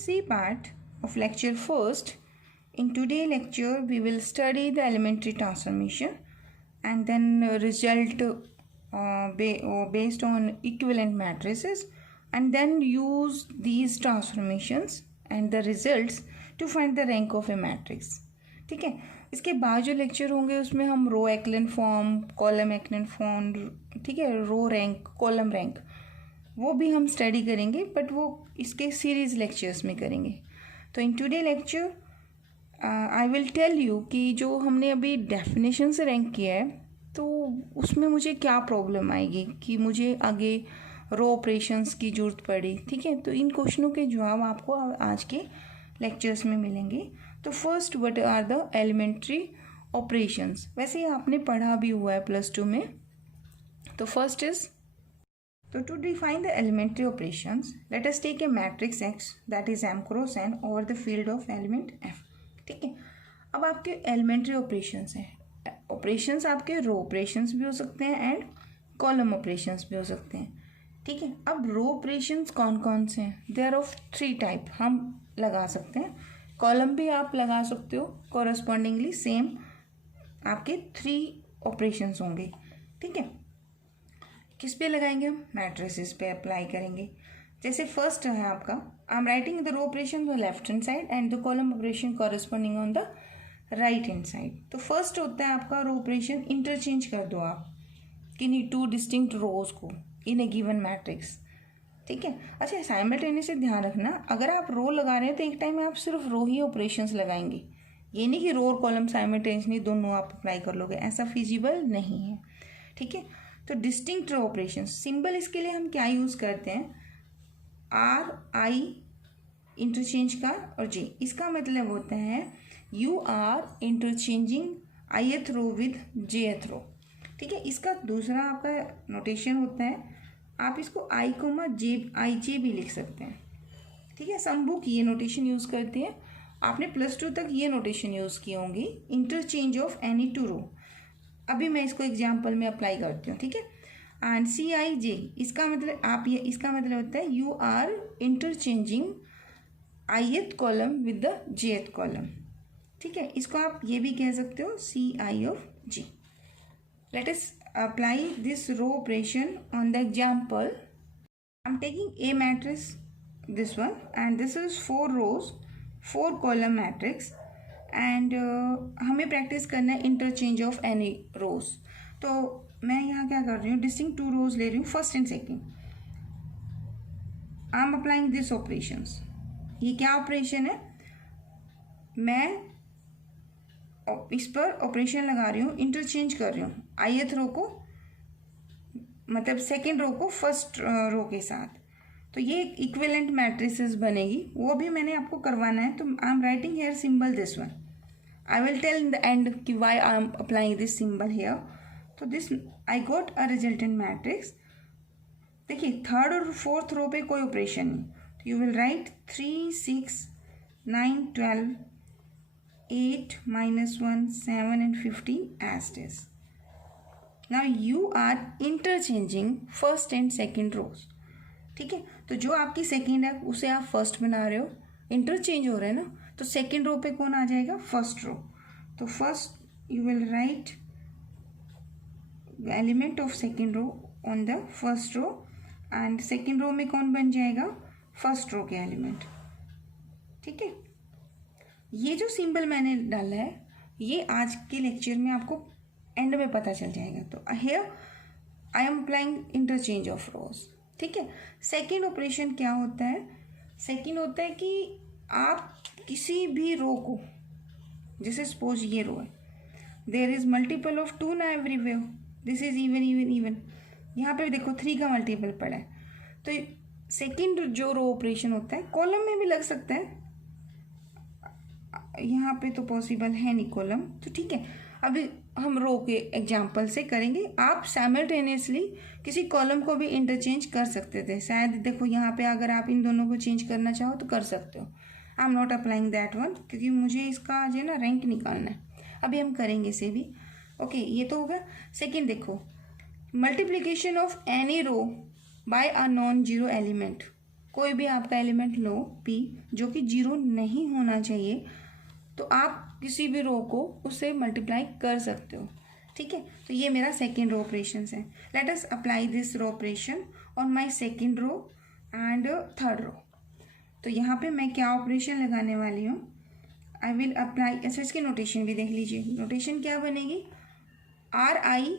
C part of lecture first. In today's lecture, we will study the elementary transformation and then result based on equivalent matrices, and then use these transformations and the results to find the rank of a matrix. ठीक है, इसके बाद जो lecture होंगे उसमें हम row echelon form, column echelon form, ठीक है, रो रैंक, कॉलम रैंक, वो भी हम स्टडी करेंगे, बट वो इसके सीरीज लेक्चर्स में करेंगे. तो in today lecture I will tell you कि जो हमने अभी डेफिनेशन से रैंक किया है तो उसमें मुझे क्या प्रॉब्लम आएगी कि मुझे आगे रो ऑपरेशंस की ज़रूरत पड़ी. ठीक है, तो इन क्वेश्चनों के जवाब आपको आज के लेक्चर्स में मिलेंगे. तो first, what are the elementary operations. वैसे ही आपने पढ़ा भी हुआ है +2 में. तो फर्स्ट इज, तो to define the elementary operations let us take a matrix X that is M cross N over the field of element F. ठीक है, अब आपके एलिमेंट्री ऑपरेशंस हैं. ऑपरेशंस आपके रो ऑपरेशंस भी हो सकते हैं एंड कॉलम ऑपरेशंस भी हो सकते हैं. ठीक है, अब रो ऑपरेशंस कौन कौन से हैं? दे आर ऑफ 3 टाइप हम लगा सकते हैं. कॉलम भी आप लगा सकते हो, कॉरस्पॉन्डिंगली सेम आपके 3 ऑपरेशंस होंगे. ठीक है, किस पे लगाएंगे हम? मैट्रिसेस पे अप्लाई करेंगे. जैसे फर्स्ट है आपका, I am writing the row operation on left hand side and the column operation corresponding on the right hand side. तो फर्स्ट होता है आपका रो ऑपरेशन, इंटरचेंज कर दो आप किन्हीं 2 डिस्टिंक्ट रोज को इन ए गिवन मैट्रिक्स. ठीक है, अच्छा साइमल्टेनियसली ध्यान रखना, अगर आप रो लगा रहे हैं तो एक टाइम में आप सिर्फ रो ही ऑपरेशंस लगाएंगे. ये नहीं कि रो और कॉलम साइमल्टेनियसली दोनों आप अप्लाई कर लोगे, ऐसा फिजिबल नहीं है. ठीक है, तो डिस्टिंक्ट रो ऑपरेशंस, सिंबल इसके लिए हम क्या यूज़ करते हैं? RI इंटरचेंज का और J. इसका मतलब होता है you are interchanging ith row with jth row. ठीक है, इसका दूसरा आपका नोटेशन होता है, आप इसको I, IJ भी लिख सकते हैं. ठीक है, सम बुक ये नोटेशन यूज़ करते हैं, आपने +2 तक ये नोटेशन यूज़ किए होंगी, इंटरचेंज ऑफ एनी 2 रो. अभी मैं इसको एग्जाम्पल में अप्लाई करती हूँ. ठीक है, एंड CIJ, इसका मतलब आप ये, इसका मतलब होता है you are interchanging ith column with the jth column. ठीक है, इसको आप ये भी कह सकते हो CI of J. Let us apply this row operation on the example. I am taking A matrix, this one, and this is 4 rows 4 column matrix, and हमें प्रैक्टिस करना है इंटरचेंज ऑफ एनी रोज. तो मैं यहाँ क्या कर रही हूँ, डिस्टिंक्ट 2 रोज ले रही हूँ, first and second. I am applying this operations. ये क्या ऑपरेशन है? मैं इस पर ऑपरेशन लगा रही हूँ, इंटरचेंज कर रही हूँ ith रो को, मतलब सेकेंड रो को फर्स्ट रो के साथ. तो ये इक्विवेलेंट मैट्रिसेस बनेगी, वो भी मैंने आपको करवाना है. तो I am writing here symbol this one. I will tell in the end कि why I am applying this symbol here. तो this I got a resultant matrix. देखिए, थर्ड और फोर्थ रो पे कोई ऑपरेशन नहीं, तो you will write 3, 6, 9, 12, 8, -1, 7 and 15 as it is. Now you are interchanging first and second rows. ठीक है, तो जो आपकी सेकेंड है उसे आप फर्स्ट बना रहे हो, इंटरचेंज हो रहे हैं ना, तो सेकेंड रो पे कौन आ जाएगा? First row. तो first you will write element of second row on the first row, and second row में कौन बन जाएगा? फर्स्ट रो के एलिमेंट. ठीक है, ये जो सिंबल मैंने डाला है ये आज के लेक्चर में आपको एंड में पता चल जाएगा. तो here I am applying interchange of रोज. ठीक है, सेकेंड ऑपरेशन क्या होता है? सेकेंड होता है कि आप किसी भी रो को, जैसे सपोज ये रो है, देयर इज मल्टीपल ऑफ 2 ना everywhere, this is even even even. यहाँ पे देखो 3 का मल्टीपल पड़ा है. तो सेकेंड जो रो ऑपरेशन होता है, कॉलम में भी लग सकता है, यहाँ पे तो पॉसिबल है नहीं कॉलम. तो ठीक है, अभी हम रो के एग्जाम्पल से करेंगे. आप साइमल्टेनियसली किसी कॉलम को भी इंटरचेंज कर सकते थे शायद. देखो यहाँ पे अगर आप इन दोनों को चेंज करना चाहो तो कर सकते हो. I am not applying that one, क्योंकि मुझे इसका जो है ना रैंक निकालना है. अभी हम करेंगे इसे भी. ओके, ये तो होगा. सेकेंड देखो, multiplication of any row by a non zero element. कोई भी आपका एलिमेंट लो p जो कि 0 नहीं होना चाहिए, तो आप किसी भी रो को उससे मल्टीप्लाई कर सकते हो। ठीक है, तो ये मेरा सेकेंड रो ऑपरेशन है। Let us apply this row operation on my second row and third row. तो यहाँ पे मैं क्या ऑपरेशन लगाने वाली हूँ, आई विल अप्लाई, अच्छा इसकी नोटेशन भी देख लीजिए। नोटेशन क्या बनेगी, आर आई,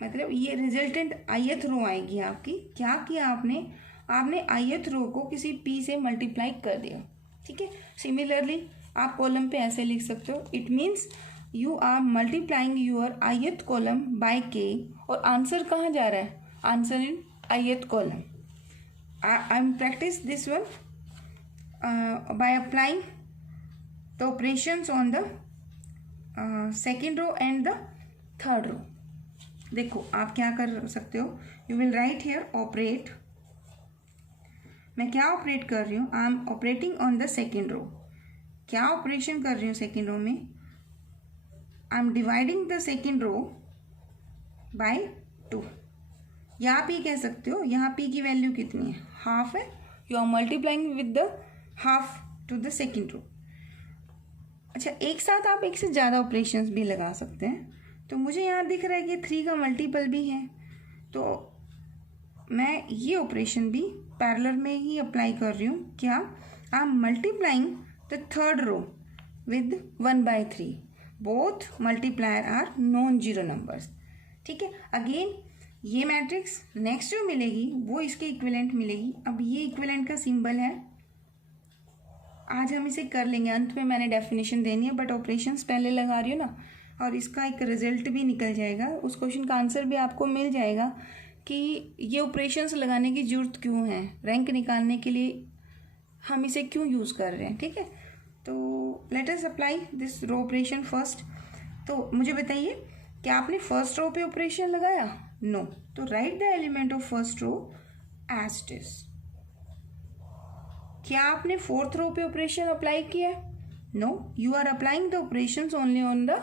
मतलब ये रिजल्टेंट ith रो आएगी आपकी। क्या किया आपने, आपने ith रो को किसी p से मल्टीप्लाई कर दिया। ठीक है, सिमिलरली आप कॉलम पे ऐसे लिख सकते हो, it means you are multiplying your ith column by k, और आंसर कहाँ जा रहा है, answer in ith column. I am practice this one by applying the operations on the second row and the third row. देखो आप क्या कर सकते हो, you will write here operate. मैं क्या ऑपरेट कर रही हूँ, I am operating on the second row. क्या ऑपरेशन कर रही हूँ सेकेंड रो में, I am dividing the second row by 2, या आप ये कह सकते हो यहाँ p की वैल्यू कितनी है, हाफ है, you are multiplying with the half to the second row. अच्छा, एक साथ आप एक से ज़्यादा ऑपरेशंस भी लगा सकते हैं। तो मुझे यहाँ दिख रहा है कि 3 का मल्टीपल भी है, तो मैं ये ऑपरेशन भी पैरेलल में ही अप्लाई कर रही हूँ। क्या, I am multiplying the third row with 1/3, both multiplier are non zero numbers. ठीक है, अगेन ये मैट्रिक्स नेक्स्ट जो मिलेगी वो इसके इक्विवेलेंट मिलेगी। अब ये इक्विवेलेंट का सिंबल है, आज हम इसे कर लेंगे, अंत में मैंने डेफिनेशन देनी है, बट ऑपरेशंस पहले लगा रही हूँ ना, और इसका एक रिजल्ट भी निकल जाएगा, उस क्वेश्चन का आंसर भी आपको मिल जाएगा कि ये ऑपरेशंस लगाने की ज़रूरत क्यों है, रैंक निकालने के लिए हम इसे क्यों यूज़ कर रहे हैं। ठीक है, तो let us apply this row operation first. तो मुझे बताइए, क्या आपने फर्स्ट रो पे ऑपरेशन लगाया, नो, तो write the element of first row as it is. क्या आपने फोर्थ रो पे ऑपरेशन अप्लाई किया, no, you are applying the operations only on the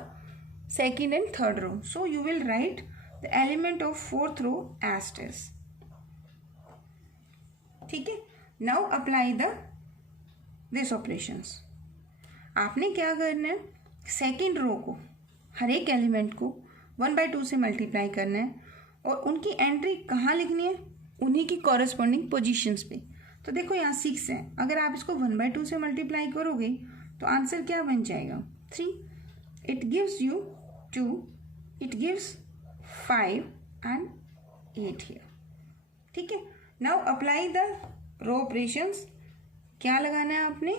second and third row, so you will write the element of fourth row as it is. ठीक है, now apply the this operations। आपने क्या करना है, second रो को, हर एक element को 1/2 से मल्टीप्लाई करना है, और उनकी एंट्री कहाँ लिखनी है, उन्हीं की कॉरेस्पॉन्डिंग पोजीशंस पे। तो देखो यहाँ 6 है, अगर आप इसको 1/2 से मल्टीप्लाई करोगे तो आंसर क्या बन जाएगा, 3। It gives you 2, it gives 5 and 8 here। ठीक है, now apply the row operations। क्या लगाना है आपने,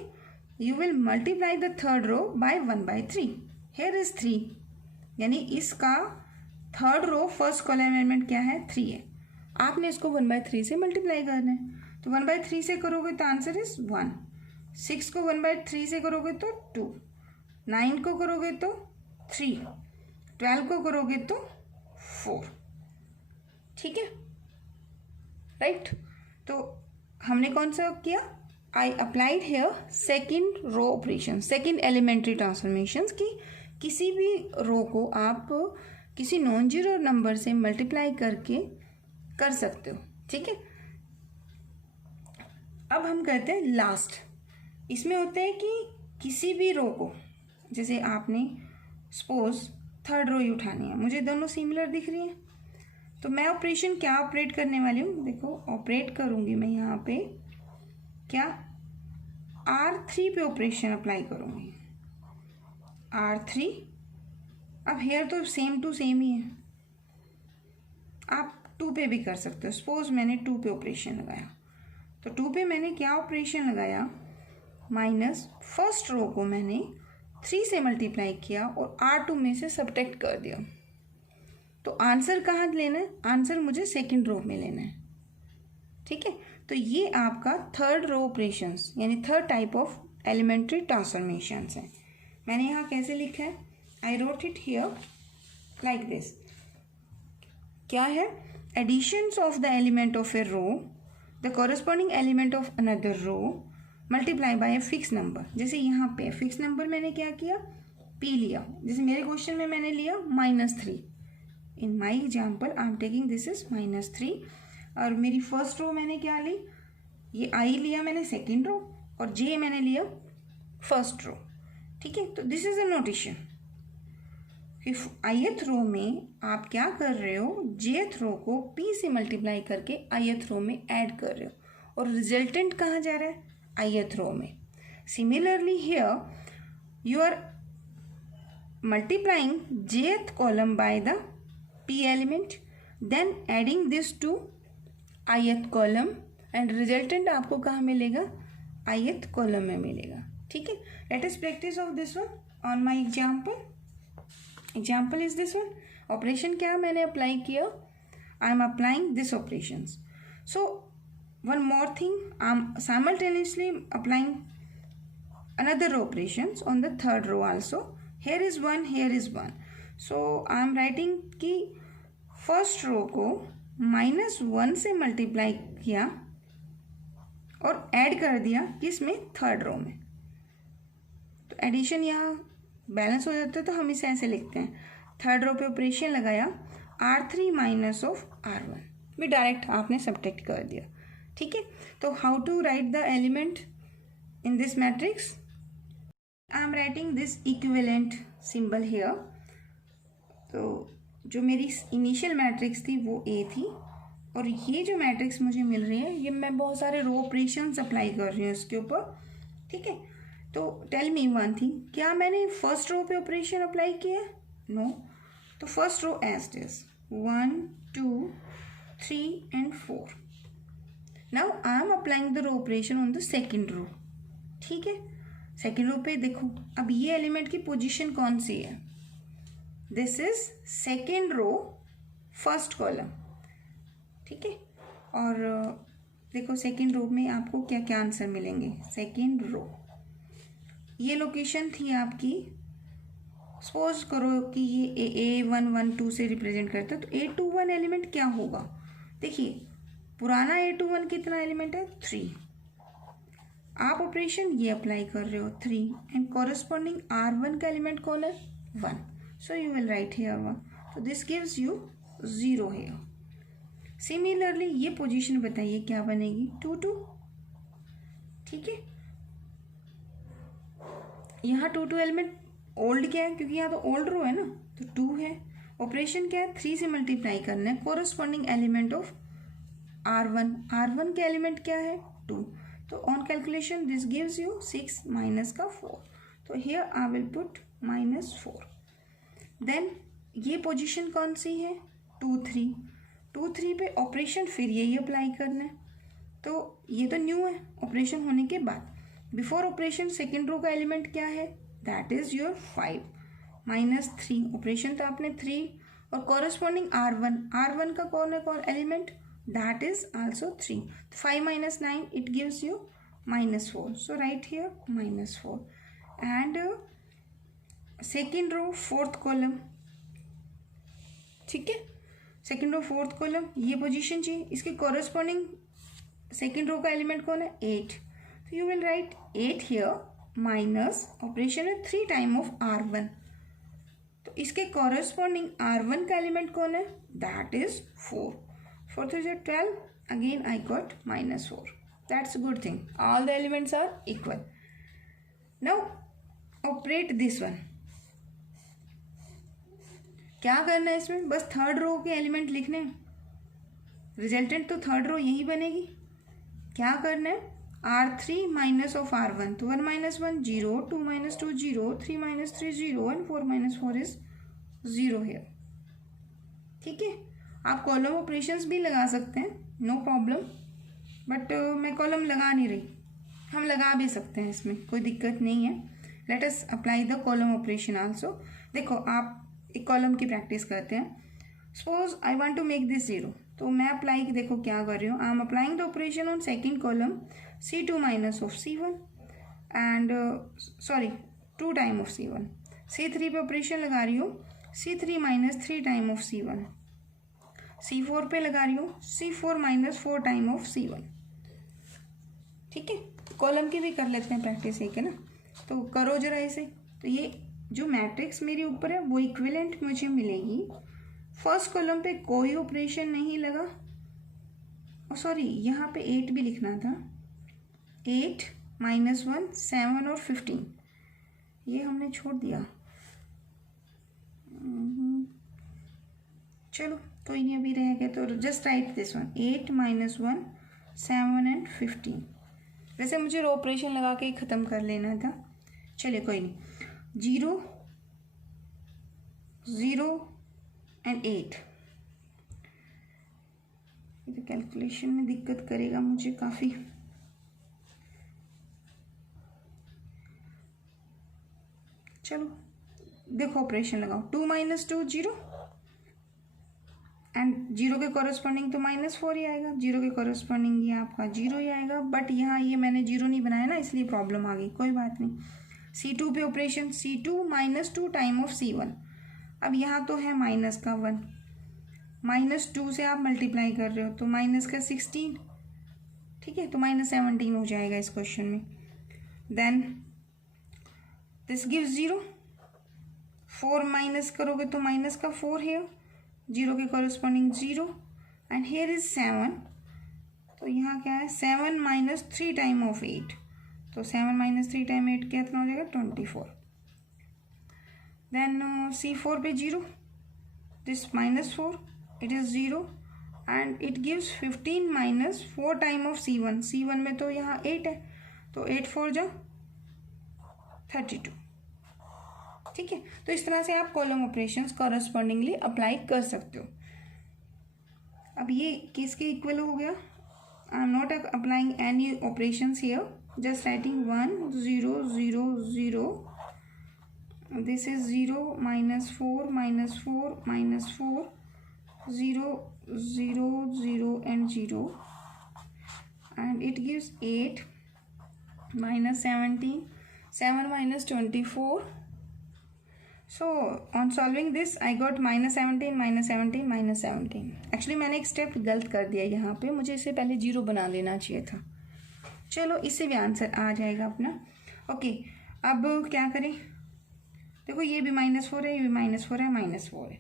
you will multiply the third row by 1/3। here is 3, यानी इसका third row first column element क्या है, 3 है, आपने इसको 1/3 से मल्टीप्लाई करना है। तो 1/3 से करोगे तो आंसर इज 1, 6 को 1/3 से करोगे तो 2, 9 को करोगे तो 3, 12 को करोगे तो 4। ठीक है, राइट। तो हमने कौन सा किया, I applied here second row operation, second elementary transformation की किसी भी रो को आप किसी नॉन जीरो नंबर से मल्टीप्लाई करके कर सकते हो। ठीक है, अब हम करते हैं लास्ट। इसमें होता है कि किसी भी रो को, जैसे आपने सपोज थर्ड रो ही उठानी है, मुझे दोनों सिमिलर दिख रही हैं, तो मैं ऑपरेशन क्या ऑपरेट करने वाली हूँ, देखो ऑपरेट करूँगी मैं यहाँ पे क्या, R3 पे ऑपरेशन अप्लाई करूँगी, R3। अब हेयर तो सेम टू सेम ही है, आप 2 पे भी कर सकते हो। सपोज मैंने 2 पे ऑपरेशन लगाया, तो 2 पे मैंने क्या ऑपरेशन लगाया, माइनस फर्स्ट रो को मैंने 3 से मल्टीप्लाई किया और R2 में से सब्ट्रैक्ट कर दिया। तो आंसर कहाँ लेना है, आंसर मुझे सेकंड रो में लेना है। ठीक है, तो ये आपका थर्ड रो ऑपरेशंस यानी third type of elementary transformations है। मैंने यहाँ कैसे लिखा है, I wrote it here like this. क्या है, additions of the element of a row, the corresponding element of another row multiply by a fix number. जैसे यहाँ पे फिक्स नंबर मैंने क्या किया, p लिया, जैसे मेरे क्वेश्चन में मैंने लिया -3। In my example I am taking this is -3, और मेरी फर्स्ट रो मैंने क्या ली, ये आई लिया मैंने सेकेंड रो और जे मैंने लिया फर्स्ट रो, ठीक है। तो दिस इज अ नोटेशन कि ith रो में आप क्या कर रहे हो, jth रो को p से मल्टीप्लाई करके ith रो में ऐड कर रहे हो और रिजल्टेंट कहाँ जा रहा है, ith रो में। Similarly here you are multiplying jth column by the p element, then adding this to ith column and resultant आपको कहाँ मिलेगा, ith कॉलम में मिलेगा, ठीक है। Let us practice of this one on my example. Example is this one. Operation क्या मैंने apply किया, I am applying this operations. So one more thing, I am simultaneously applying another operations on the third row also. Here is one, here is one. So I am writing कि first row को -1 से multiply किया और add कर दिया किसमें, third row में। तो एडिशन यहाँ बैलेंस हो जाता है, तो हम इसे ऐसे लिखते हैं, थर्ड रो पे ऑपरेशन लगाया R3 माइनस ऑफ R1 भी डायरेक्ट आपने सब्ट्रैक्ट कर दिया, ठीक है। तो how to write the element in this matrix, I am writing this equivalent symbol here. तो जो मेरी इनिशियल मैट्रिक्स थी वो A थी और ये जो मैट्रिक्स मुझे मिल रही है ये मैं बहुत सारे रो ऑपरेशंस अप्लाई कर रही हूँ इसके ऊपर, ठीक है। तो टेल मी वन थिंग, क्या मैंने फर्स्ट रो पे ऑपरेशन अप्लाई किया, नो। तो first row as it is 1 2 3 and 4। Now I am applying the row operation on the second row, ठीक है। सेकेंड रो पे देखो अब ये एलिमेंट की पोजीशन कौन सी है, this is second row first column, ठीक है। और देखो सेकेंड रो में आपको क्या क्या आंसर मिलेंगे, सेकेंड रो ये लोकेशन थी आपकी, सपोज करो कि ये A112 से रिप्रेजेंट करता है, तो A21 एलिमेंट क्या होगा, देखिए पुराना A21 कितना एलिमेंट है, 3। आप ऑपरेशन ये अप्लाई कर रहे हो 3 एंड कॉरेस्पॉन्डिंग R1 का एलिमेंट कौन है, 1। So you will write here 1, तो this gives you 0 here. Similarly ये पोजीशन बताइए क्या बनेगी, 2 2, ठीक है। यहाँ 2 2 एलिमेंट ओल्ड क्या है, क्योंकि यहाँ तो ओल्ड रो है ना, तो 2 है। ऑपरेशन क्या है, 3 से मल्टीप्लाई करना है corresponding element of R1। R1 के एलिमेंट क्या है, 2। तो on calculation this gives you 6 minus का 4। तो here I will put -4। Then ये पोजीशन कौन सी है, 2 3। 2 3 पे ऑपरेशन फिर यही अप्लाई करना है, तो ये तो न्यू है ऑपरेशन होने के बाद। बिफोर ऑपरेशन सेकेंड रो का एलिमेंट क्या है, दैट इज योर 5 -3। ऑपरेशन तो आपने 3 और कॉरेस्पॉन्डिंग R1 का कौन है, कौन element, that is also 3। 5 - 9 it gives you -4। So write here -4 and second row fourth column, ठीक है। सेकेंड रो फोर्थ कॉलम ये पोजीशन चाहिए, इसके कॉरेस्पॉन्डिंग सेकेंड रो का एलिमेंट कौन है, 8। तो you will right 8 here minus operation है 3 टाइम ऑफ R1। तो इसके कॉरेस्पॉन्डिंग R1 का एलिमेंट कौन है, that is 4। 4 3 is 12, again I got -4. That's a good thing, all the elements are equal. Now operate this one। क्या करना है इसमें, बस थर्ड रो के एलिमेंट लिखने हैं, रिजल्टेंट तो थर्ड रो यही बनेगी। क्या करना है, R3 माइनस ऑफ R1, तो 1 - 1 0, 2 - 2 0, 3 - 3 0 एंड 4 - 4 इज 0 हियर, ठीक है। आप कॉलम ऑपरेशंस भी लगा सकते हैं, नो प्रॉब्लम, बट मैं कॉलम लगा नहीं रही, हम लगा भी सकते हैं, इसमें कोई दिक्कत नहीं है। Let us apply the column operation also. देखो आप एक कॉलम की प्रैक्टिस करते हैं। Suppose I want to make this 0, तो मैं अप्लाई देखो क्या कर रही हूँ, I am applying the operation on second column C2 minus of C1 and sorry 2 time of C1। C3 पे ऑपरेशन लगा रही हूँ C3 minus 3 time of C1। C4 पे लगा रही हूँ C4 minus 4 time of C1, ठीक है। कॉलम की भी कर लेते हैं प्रैक्टिस, एक है ना, तो करो जरा इसे। तो ये जो मैट्रिक्स मेरे ऊपर है वो इक्विवेलेंट मुझे मिलेगी। फर्स्ट कॉलम पे कोई ऑपरेशन नहीं लगा, और सॉरी यहाँ पे 8 भी लिखना था, 8 माइनस 1 7 और 15, ये हमने छोड़ दिया। चलो कोई नहीं, अभी रह गया तो just right this one, 8 minus 1 7 and 15। वैसे मुझे रो ऑपरेशन लगा के ही ख़त्म कर लेना था, चलिए कोई नहीं। 0 0 एंड 8, ये तो कैलकुलेशन में दिक्कत करेगा मुझे काफ़ी। चलो देखो ऑपरेशन लगाओ, 2 माइनस 2 0 एंड 0 के कॉरस्पॉन्डिंग तो -4 ही आएगा, 0 के कॉरस्पॉन्डिंग ये आपका 0 ही आएगा। बट यहाँ ये मैंने 0 नहीं बनाया ना, इसलिए प्रॉब्लम आ गई, कोई बात नहीं। C2 पे operation, C2 minus 2 time of C1। अब यहाँ तो है माइनस का 1, -2 से आप मल्टीप्लाई कर रहे हो तो माइनस का 16, ठीक है, तो -17 हो जाएगा इस क्वेश्चन में। देन दिस गिव्स 0, 4 माइनस करोगे तो माइनस का 4 है, 0 के कॉरस्पॉन्डिंग 0 एंड हियर इज 7, तो यहाँ क्या है 7 माइनस 3 टाइम ऑफ 8, तो 7 माइनस 3 टाइम 8 कितना हो जाएगा 24। देन C4 पे 0, this -4 it is 0 and it gives 15 minus 4 time of C1, C1 में तो यहाँ 8 है, तो 8 4 जा 32, ठीक है। तो इस तरह से आप कॉलम ऑपरेशंस कॉरस्पॉन्डिंगली अप्लाई कर सकते हो। अब ये किसके इक्वल हो गया, I am not applying any operations here, just writing 1 0 0 0, this is 0 -4 -4 -4 0 0 0 and 0 and it gives 8 minus 17, 7 minus 24. So on solving this I got -17 -17 -17. Actually मैंने एक स्टेप गलत कर दिया यहाँ पे, मुझे इससे पहले 0 बना लेना चाहिए था। चलो इससे भी आंसर आ जाएगा अपना। ओके अब क्या करें, देखो ये भी -4 है, ये भी -4 है, -4 है,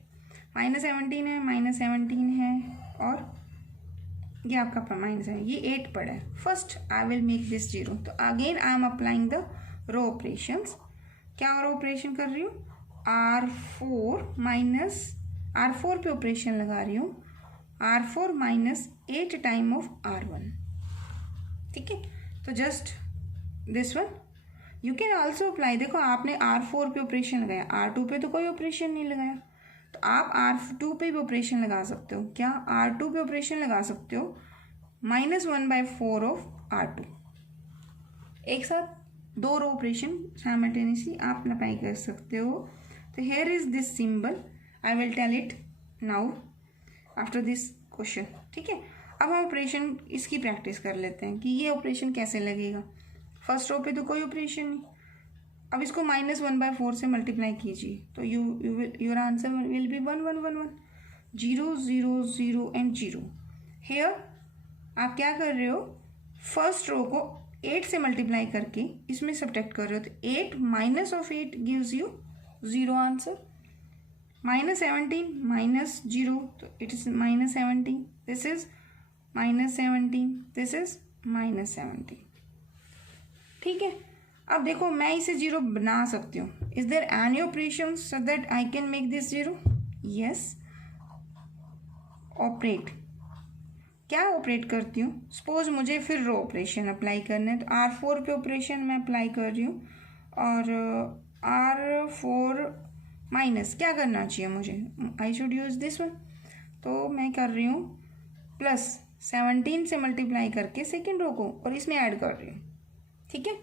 -17 है, -17 है और ये आपका माइनस है, ये 8 पड़ा है। First I will make this 0, तो again I am applying the row operations. क्या रो ऑपरेशन कर रही हूँ, R4 पे ऑपरेशन लगा रही हूँ, R4 minus 8 time of R1, ठीक है। तो just this one you can also apply, देखो आपने R4 पे ऑपरेशन लगाया, R2 पे तो कोई ऑपरेशन नहीं लगाया, तो आप R2 पे भी ऑपरेशन लगा सकते हो। क्या R2 पे ऑपरेशन लगा सकते हो, -1/4 ऑफ R2, एक साथ 2 रो ऑपरेशन साइमल्टेनियसली आप अप्लाई कर सकते हो। तो here is this symbol, I will tell it now after this question, ठीक है। अब हम ऑपरेशन इसकी प्रैक्टिस कर लेते हैं कि ये ऑपरेशन कैसे लगेगा। फर्स्ट रो पे तो कोई ऑपरेशन नहीं, अब इसको -1/4 से मल्टीप्लाई कीजिए, तो your answer will be 1 1 1 1 0 0 0 and 0। Here आप क्या कर रहे हो, फर्स्ट रो को 8 से मल्टीप्लाई करके इसमें सब्ट्रैक्ट कर रहे हो, तो 8 minus of 8 gives you 0 answer. -17 minus 0, तो it is -17, this is -17, this is -17, ठीक है। अब देखो मैं इसे 0 बना सकती हूँ। Is there any operation so that I can make this 0? Yes, operate. क्या ऑपरेट करती हूँ, सपोज मुझे फिर रो ऑपरेशन अप्लाई करना है, तो R4 पे ऑपरेशन मैं अप्लाई कर रही हूँ और R4 माइनस क्या करना चाहिए मुझे, I should use this one, तो मैं कर रही हूँ +17 से मल्टीप्लाई करके सेकेंड रो को और इसमें ऐड कर रही हूँ, ठीक है।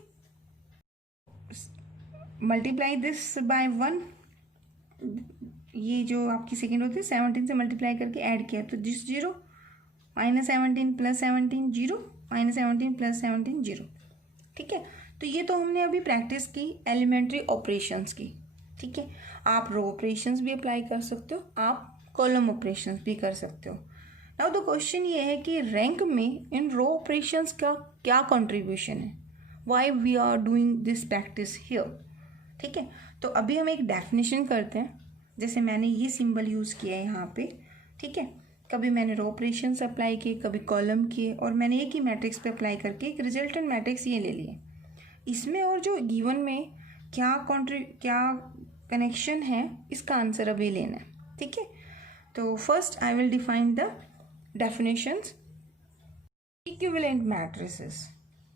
मल्टीप्लाई दिस बाय 1, ये जो आपकी सेकेंड होती है 17 से मल्टीप्लाई करके ऐड किया, तो दिस 0 -17 + 17 0 -17 + 17 0, ठीक है। तो ये तो हमने अभी प्रैक्टिस की एलिमेंट्री ऑपरेशंस की, ठीक है। आप रो ऑपरेशंस भी अप्लाई कर सकते हो, आप कॉलम ऑपरेशंस भी कर सकते हो। नाउ द क्वेश्चन ये है कि रैंक में इन रो ऑपरेशंस का क्या कंट्रीब्यूशन है, why we are doing this practice here, ठीक है। तो अभी हम एक डेफिनेशन करते हैं, जैसे मैंने ये सिंबल यूज़ किया है यहाँ पे, ठीक है। कभी मैंने रो ऑपरेशंस अप्लाई किए, कभी कॉलम किए, और मैंने एक ही मैट्रिक्स पे अप्लाई करके एक रिजल्टेंट मैट्रिक्स ये ले लिए। इसमें और जो गिवन में क्या कनेक्शन है, इसका आंसर अभी लेना है। ठीक है, तो first I will define the definitions. Equivalent matrices,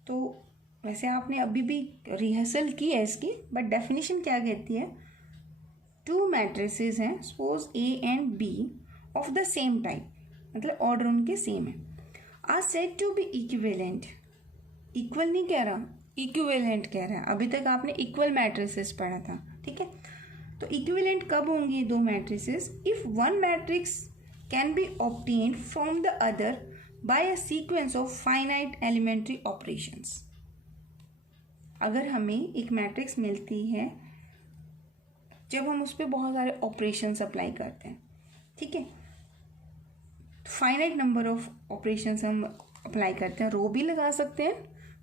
तो वैसे आपने अभी भी रिहर्सल की है इसकी, बट डेफिनेशन क्या कहती है? टू मैट्रिसेस हैं, suppose A and B of the same type, मतलब ऑर्डर उनके सेम है, are said to be equivalent. Equal नहीं कह रहा, इक्विवेलेंट कह रहा है। अभी तक आपने इक्वल मैट्रिसेस पढ़ा था। ठीक है, तो इक्विवेलेंट कब होंगी दो matrices? If one matrix can be obtained from the other by a sequence of finite elementary operations. अगर हमें एक मैट्रिक्स मिलती है जब हम उस पर बहुत सारे ऑपरेशंस अप्लाई करते हैं, ठीक है, फाइनाइट नंबर ऑफ ऑपरेशंस हम अप्लाई करते हैं, रो भी लगा सकते हैं,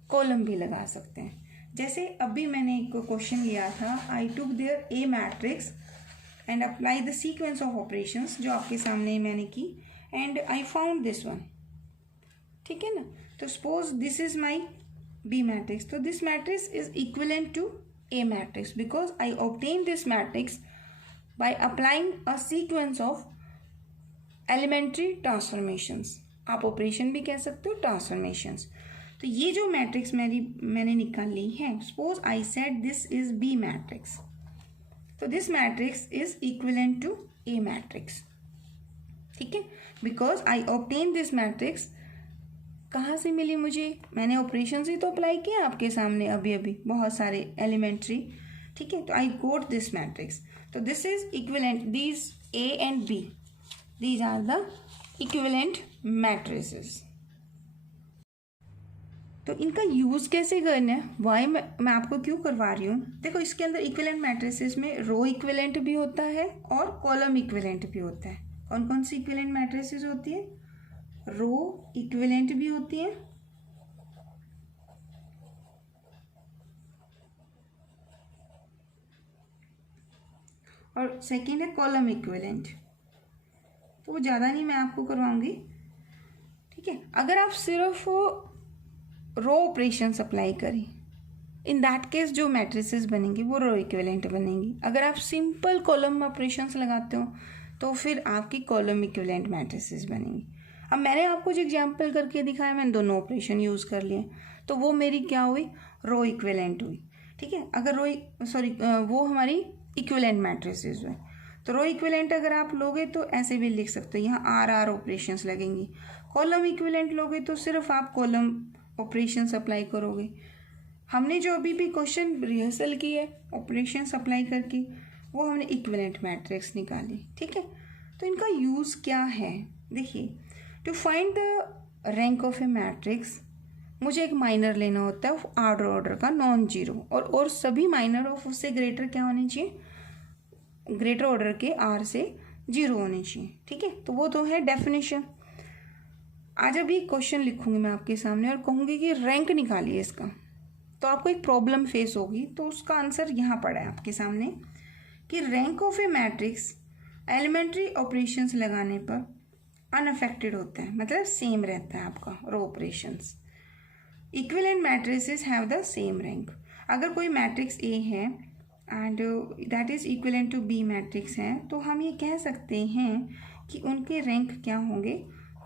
कॉलम भी लगा सकते हैं। जैसे अभी मैंने एक क्वेश्चन लिया था, I took there a matrix and apply the sequence of operations, जो आपके सामने मैंने की, and I found this one. ठीक है ना, तो suppose this is my B matrix, तो this matrix is equivalent to A matrix because I obtained this matrix by applying a sequence of elementary transformations. आप ऑपरेशन भी कह सकते हो, ट्रांसफॉर्मेशंस। तो ये जो मैट्रिक्स मैंने निकाली है, suppose I said this is B matrix, तो this matrix is equivalent to A matrix. ठीक है, because I obtain this matrix. कहाँ से मिली मुझे? मैंने ऑपरेशन ही तो अप्लाई किया आपके सामने अभी अभी, बहुत सारे एलिमेंट्री। ठीक है, तो आई गोट दिस मैट्रिक्स, तो this is equivalent, these A and B, these are the equivalent matrices. तो इनका यूज़ कैसे करना है, वाई मैं आपको क्यों करवा रही हूँ? देखो, इसके अंदर इक्विवेलेंट मैट्रिसेस में रो इक्विवेलेंट भी होता है और कॉलम इक्विवेलेंट भी होता है। कौन कौन सी इक्विवेलेंट मैट्रिसेस होती है? रो इक्विवेलेंट भी होती है और सेकंड है कॉलम इक्विवेलेंट। तो वो ज़्यादा नहीं मैं आपको करवाऊंगी। ठीक है, अगर आप सिर्फ रो ऑपरेशंस अप्लाई करें, इन दैट केस जो मैट्रिसेस बनेंगी वो रो इक्विवेलेंट बनेंगी। अगर आप सिंपल कॉलम ऑपरेशंस लगाते हो तो फिर आपकी कॉलम इक्विवेलेंट मैट्रिसेस बनेंगी। अब मैंने आपको जो एग्जाम्पल करके दिखाया, मैंने दोनों ऑपरेशन यूज़ कर लिए, तो वो मेरी क्या हुई? रो इक्विवेलेंट हुई। ठीक है, अगर वो हमारी इक्विवेलेंट मैट्रिसेस हुए। तो रो इक्विवेलेंट अगर आप लोगे तो ऐसे भी लिख सकते हो, यहाँ आर आर ऑपरेशंस लगेंगी। कॉलम इक्विवेलेंट लोगे तो सिर्फ आप कॉलम ऑपरेशंस अप्लाई करोगे। हमने जो अभी भी क्वेश्चन रिहर्सल की है ऑपरेशंस अप्लाई करके, वो हमने इक्विवेलेंट मैट्रिक्स निकाली। ठीक है, तो इनका यूज़ क्या है? देखिए, to find the rank of a matrix मुझे एक माइनर लेना होता है ऑर्डर का, नॉन जीरो, और सभी माइनर ऑफ उससे ग्रेटर क्या होने चाहिए? ग्रेटर ऑर्डर के आर से जीरो होने चाहिए। ठीक है, तो वो तो है डेफिनेशन। आज अभी क्वेश्चन लिखूंगी मैं आपके सामने और कहूँगी कि रैंक निकालिए इसका, तो आपको एक प्रॉब्लम फेस होगी। तो उसका आंसर यहाँ पड़ा है आपके सामने कि rank of a matrix elementary operations लगाने पर अनअफेक्टेड होता है, मतलब सेम रहता है आपका row operations. Equivalent matrices have the same rank. अगर कोई मैट्रिक्स ए है and that is equivalent to B matrix है, तो हम ये कह सकते हैं कि उनके रैंक क्या होंगे?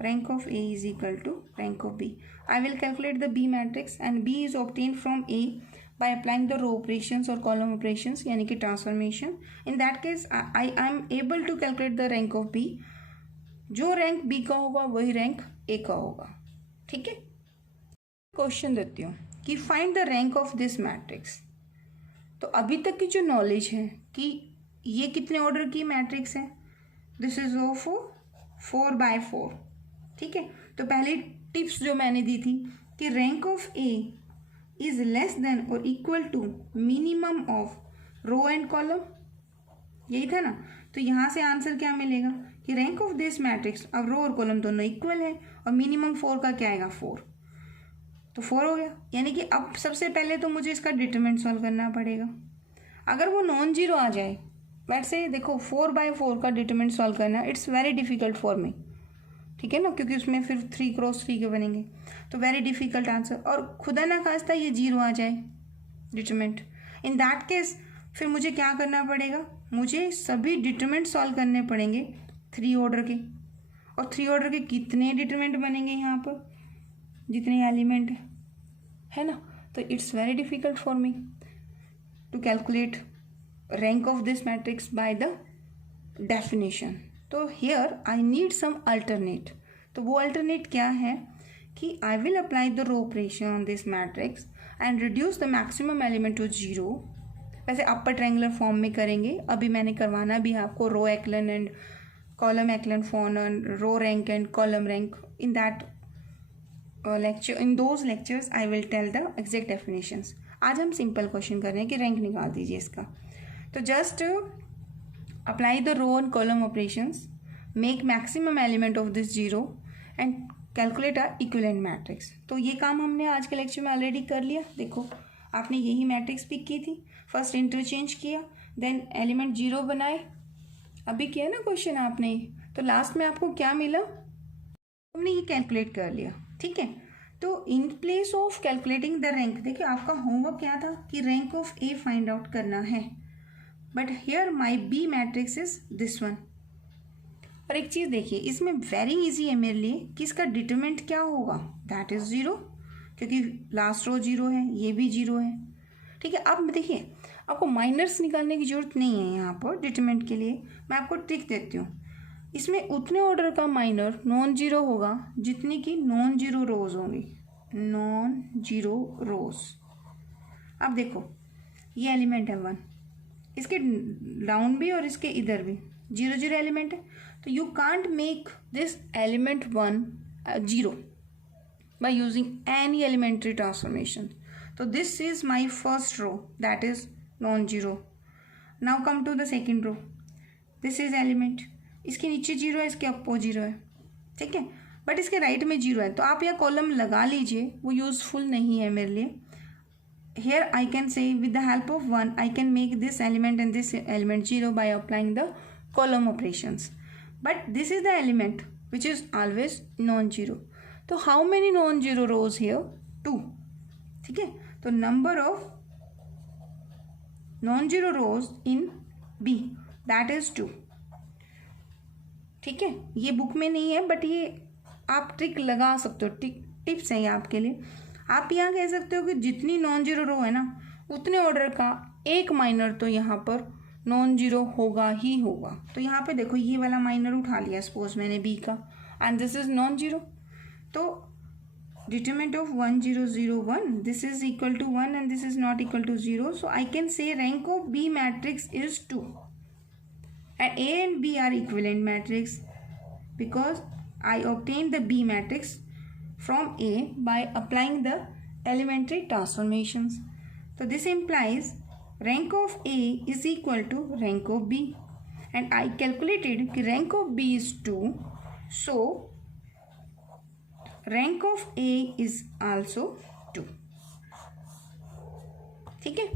Rank of A is equal to rank of B. I will calculate the B matrix and B is obtain from A by applying the row operations or column operations, यानी कि transformation. In that case I am able to calculate the rank of B. जो rank B का होगा वही rank A का होगा। ठीक है, क्वेश्चन देती हूँ कि find the rank of this matrix. तो अभी तक की जो नॉलेज है कि ये कितने ऑर्डर की मैट्रिक्स है, दिस इज ऑफ 4x4। ठीक है, तो पहली टिप्स जो मैंने दी थी कि rank of A is less than और equal to minimum of row and column, यही था ना। तो यहाँ से आंसर क्या मिलेगा कि रैंक ऑफ दिस मैट्रिक्स, अब रो और कॉलम दोनों इक्वल है और मिनिमम 4 का क्या आएगा? 4। तो 4 हो गया। यानी कि अब सबसे पहले तो मुझे इसका डिटरमिनेंट सॉल्व करना पड़ेगा। अगर वो नॉन जीरो आ जाए, वैसे देखो 4x4 का डिटरमिनेंट सॉल्व करना इट्स वेरी डिफिकल्ट फॉर मी। ठीक है ना, क्योंकि उसमें फिर 3 क्रॉस 3 के बनेंगे, तो वेरी डिफिकल्ट आंसर। और खुदा ना खास्ता ये 0 आ जाए डिटरमिनेंट, इन दैट केस फिर मुझे क्या करना पड़ेगा, मुझे सभी डिटरमिनेंट सॉल्व करने पड़ेंगे 3 ऑर्डर के। और 3 ऑर्डर के कितने डिटरमिनेंट बनेंगे यहाँ पर, जितने एलिमेंट है ना, तो it's very difficult for me to calculate rank of this matrix by the definition. तो here I need some alternate. तो वो अल्टरनेट क्या है कि I will apply the row operation on this matrix and reduce the maximum element to 0। वैसे upper triangular form में करेंगे, अभी मैंने करवाना भी आपको row echelon and column echelon form and row rank and column rank. In that lecture, in those lectures I will tell the exact definitions। आज हम सिंपल क्वेश्चन कर रहे हैं कि रैंक निकाल दीजिए इसका। तो just apply the row and column operations, make maximum element of this 0 and calculate a equivalent matrix. तो ये काम हमने आज के लेक्चर में ऑलरेडी कर लिया। देखो आपने यही मैट्रिक्स पिक की थी, फर्स्ट इंटरचेंज किया, देन एलिमेंट 0 बनाए, अभी किया ना क्वेश्चन आपने। तो लास्ट में आपको क्या मिला, हमने ये कैलकुलेट कर लिया, ठीक है। तो in place of calculating the rank, देखिए आपका होमवर्क क्या था कि rank of A find out करना है, but here my B matrix is this one. और एक चीज़ देखिए, इसमें वेरी इजी है मेरे लिए कि इसका डिटरमिनेंट क्या होगा, दैट इज 0, क्योंकि लास्ट रो 0 है, ये भी 0 है, ठीक है। अब देखिए आपको माइनर्स निकालने की जरूरत नहीं है यहाँ पर डिटरमिनेंट के लिए। मैं आपको ट्रिक देती हूँ, इसमें उतने ऑर्डर का माइनर नॉन जीरो होगा जितनी की नॉन जीरो रोज होंगी, नॉन जीरो रोज। अब देखो ये एलिमेंट है 1, इसके डाउन भी और इसके इधर भी 0 0 एलिमेंट है, तो you can't make this element 1 0 by using any elementary transformation. तो this is my first row, that is non zero. Now come to the second row, this is element, इसके नीचे 0 है, इसके ऊपर 0 है, ठीक है, बट इसके राइट में 0 है। तो आप यह कॉलम लगा लीजिए, वो यूजफुल नहीं है मेरे लिए। Here I can say with the help of 1 I can make this element and this element 0 by applying the column operations, but this is the element which is always non zero. तो how many non zero rows here, 2, ठीक है। तो number of non zero rows in B that is 2, ठीक है। ये book में नहीं है, बट ये आप ट्रिक लगा सकते हो, टिप्स है ये आपके लिए। आप यहाँ कह सकते हो कि जितनी नॉन जीरो रो है ना, उतने ऑर्डर का एक माइनर तो यहाँ पर नॉन जीरो होगा ही होगा। तो यहाँ पे देखो ये वाला माइनर उठा लिया सपोज मैंने बी का, and this is non zero. तो determinant of 1 0 0 1, this is equal to 1 and this is not equal to 0। So I can say rank of B matrix is 2 and A and B are equivalent matrix because I obtained the B matrix from A by applying the elementary transformations. So this implies rank of A is equal to rank of B, and I calculated कि rank of B is 2, so rank of A is also 2, ठीक है।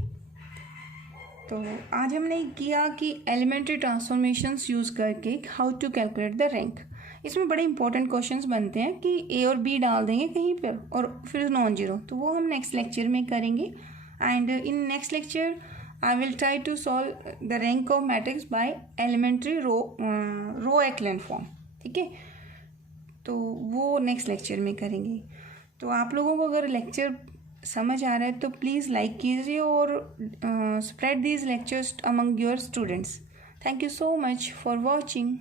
तो आज हमने किया कि elementary transformations use करके how to calculate the rank. इसमें बड़े इंपॉर्टेंट क्वेश्चंस बनते हैं कि ए और बी डाल देंगे कहीं पर और फिर नॉन जीरो, तो वो हम नेक्स्ट लेक्चर में करेंगे। And in next lecture I will try to solve the rank of matrix by elementary row echelon form, ठीक है। तो वो नेक्स्ट लेक्चर में करेंगे। तो आप लोगों को अगर लेक्चर समझ आ रहा है तो प्लीज़ लाइक कीजिए और spread these lectures among your students. Thank you so much for watching.